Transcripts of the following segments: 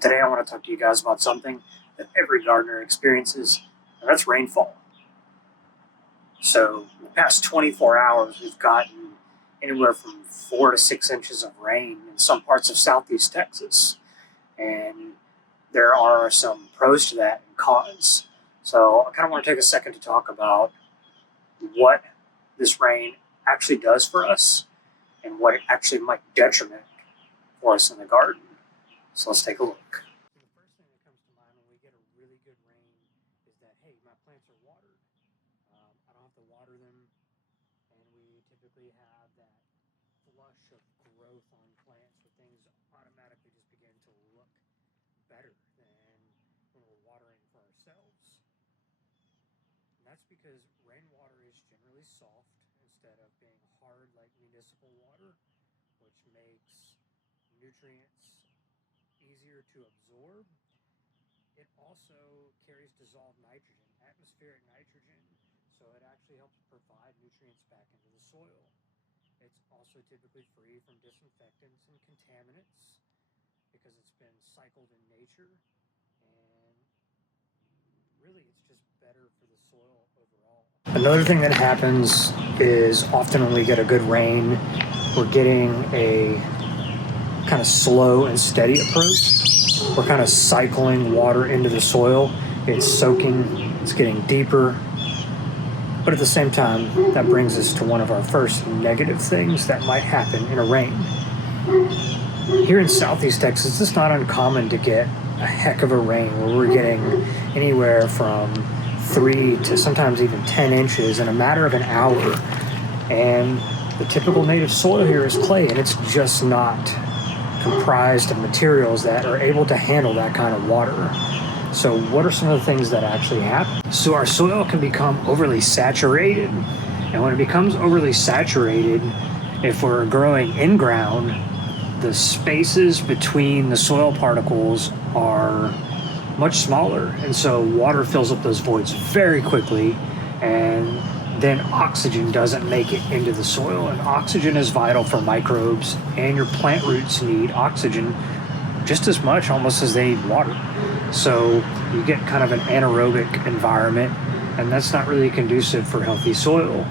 Today I want to talk to you guys about something that every gardener experiences, and that's rainfall. So in the past 24 hours, we've gotten anywhere from 4 to 6 inches of rain in some parts of southeast Texas. And there are some pros to that and cons. So I kind of want to take a second to talk about what this rain actually does for us and what it actually might detriment for us in the garden. So let's take a look. The first thing that comes to mind when we get a really good rain is that, hey, my plants are watered. I don't have to water them, and we typically have that flush of growth on plants where things automatically just begin to look better than when we're watering for ourselves. And that's because rainwater is generally soft instead of being hard like municipal water, which makes nutrients easier to absorb. It also carries dissolved nitrogen, atmospheric nitrogen, so it actually helps provide nutrients back into the soil. It's also typically free from disinfectants and contaminants because it's been cycled in nature, and really it's just better for the soil overall. Another thing that happens is often when we get a good rain, we're getting a kind of slow and steady approach. We're kind of cycling water into the soil. It's soaking, it's getting deeper. But at the same time, that brings us to one of our first negative things that might happen in a rain. Here in southeast Texas, it's not uncommon to get a heck of a rain where we're getting anywhere from 3 to sometimes even 10 inches in a matter of an hour. And the typical native soil here is clay, and it's just not comprised of materials that are able to handle that kind of water. So what are some of the things that actually happen? So our soil can become overly saturated. And when it becomes overly saturated, if we're growing in ground, the spaces between the soil particles are much smaller. And so water fills up those voids very quickly, and then oxygen doesn't make it into the soil. And oxygen is vital for microbes, and your plant roots need oxygen just as much almost as they need water. So you get kind of an anaerobic environment, and that's not really conducive for healthy soil.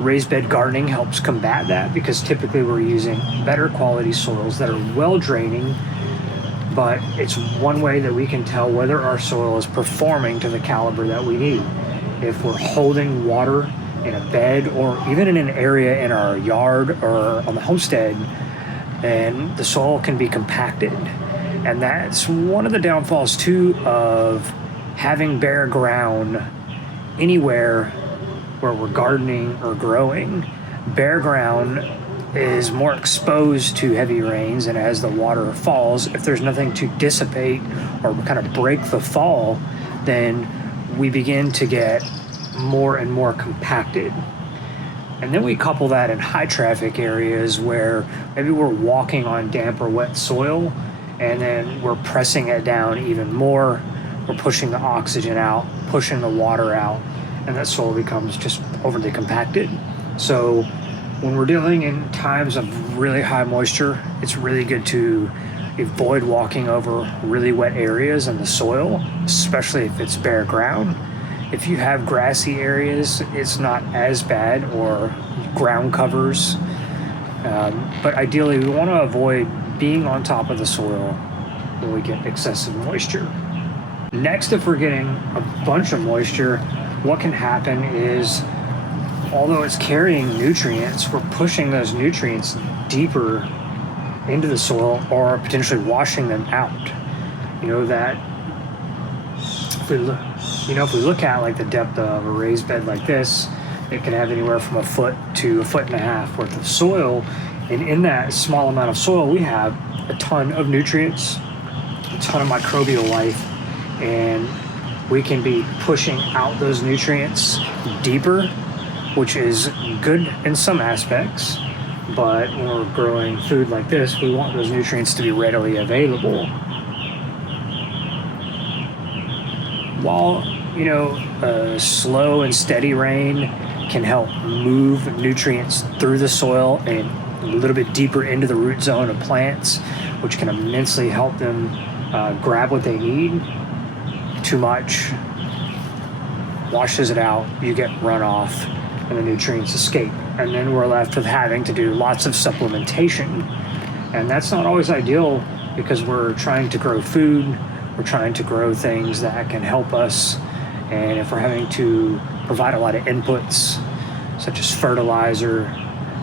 Raised bed gardening helps combat that because typically we're using better quality soils that are well draining, but it's one way that we can tell whether our soil is performing to the caliber that we need. If we're holding water in a bed or even in an area in our yard or on the homestead, and the soil can be compacted. And that's one of the downfalls too of having bare ground anywhere where we're gardening or growing. Bare ground is more exposed to heavy rains, and as the water falls, if there's nothing to dissipate or kind of break the fall, then we begin to get more and more compacted. And then we couple that in high traffic areas where maybe we're walking on damp or wet soil, and then we're pressing it down even more. We're pushing the oxygen out, pushing the water out, and that soil becomes just overly compacted. So when we're dealing in times of really high moisture, it's really good to avoid walking over really wet areas in the soil, especially if it's bare ground. If you have grassy areas, it's not as bad, or ground covers. But ideally, we want to avoid being on top of the soil when we get excessive moisture. Next, if we're getting a bunch of moisture, what can happen is, although it's carrying nutrients, we're pushing those nutrients deeper into the soil or potentially washing them out. If we look at like the depth of a raised bed like this, it can have anywhere from 1 foot to 1.5 feet worth of soil. And in that small amount of soil, we have a ton of nutrients, a ton of microbial life, and we can be pushing out those nutrients deeper, which is good in some aspects. But when we're growing food like this, we want those nutrients to be readily available. While, slow and steady rain can help move nutrients through the soil and little bit deeper into the root zone of plants, which can immensely help them grab what they need. Too much washes it out, you get runoff, and the nutrients escape. And then we're left with having to do lots of supplementation. And that's not always ideal because we're trying to grow food, we're trying to grow things that can help us. And if we're having to provide a lot of inputs, such as fertilizer,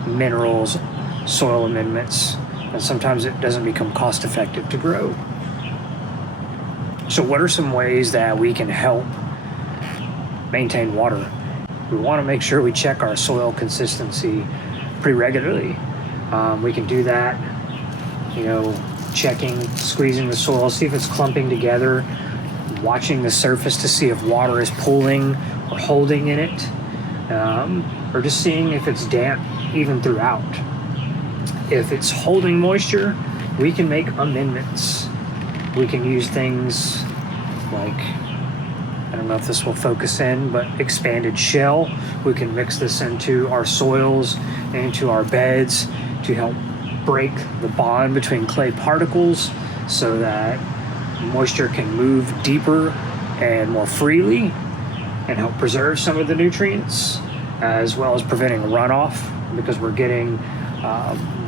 minerals, soil amendments, and sometimes it doesn't become cost effective to grow. So what are some ways that we can help maintain water? We want to make sure we check our soil consistency pretty regularly. We can do that, checking, squeezing the soil, see if it's clumping together, watching the surface to see if water is pooling or holding in it, or just seeing if it's damp even throughout. If it's holding moisture, we can make amendments. We can use things like, I don't know if this will focus in, but expanded shell. We can mix this into our soils, into our beds to help break the bond between clay particles so that moisture can move deeper and more freely and help preserve some of the nutrients, as well as preventing runoff because we're getting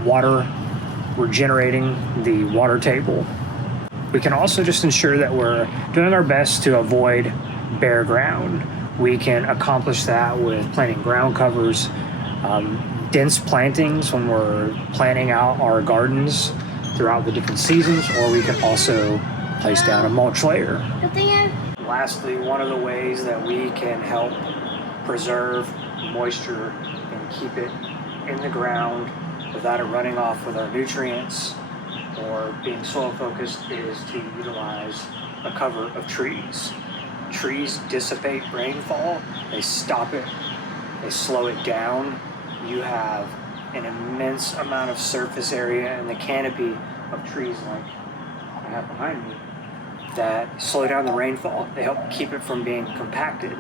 water, we're generating the water table. We can also just ensure that we're doing our best to avoid bare ground. We can accomplish that with planting ground covers, dense plantings when we're planning out our gardens throughout the different seasons, or we can also place down a mulch layer. Lastly, one of the ways that we can help preserve moisture and keep it in the ground without it running off with our nutrients or being soil focused is to utilize a cover of trees. Trees dissipate rainfall, they stop it, they slow it down. You have an immense amount of surface area in the canopy of trees like I have behind me that slow down the rainfall. They help keep it from being compacted.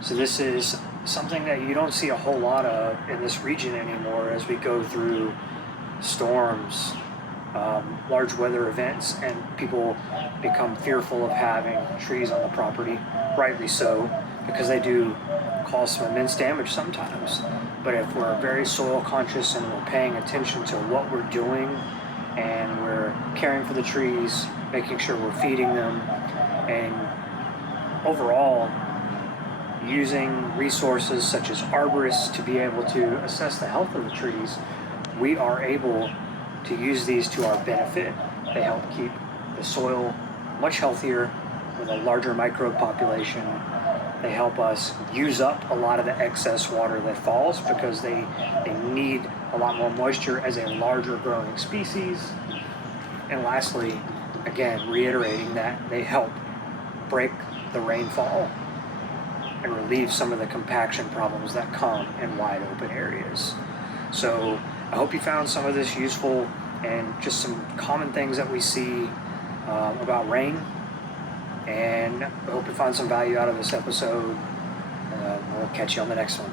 So this is something that you don't see a whole lot of in this region anymore as we go through storms, large weather events, and people become fearful of having trees on the property, rightly so, because they do cause some immense damage sometimes. But if we're very soil conscious and we're paying attention to what we're doing and we're caring for the trees, making sure we're feeding them, and overall using resources such as arborists to be able to assess the health of the trees, we are able to use these to our benefit. They help keep the soil much healthier with a larger microbe population. They help us use up a lot of the excess water that falls because they need a lot more moisture as a larger growing species. And lastly, again, reiterating that they help break the rainfall and relieve some of the compaction problems that come in wide open areas. So I hope you found some of this useful and just some common things that we see about rain. And I hope you found some value out of this episode. We'll catch you on the next one.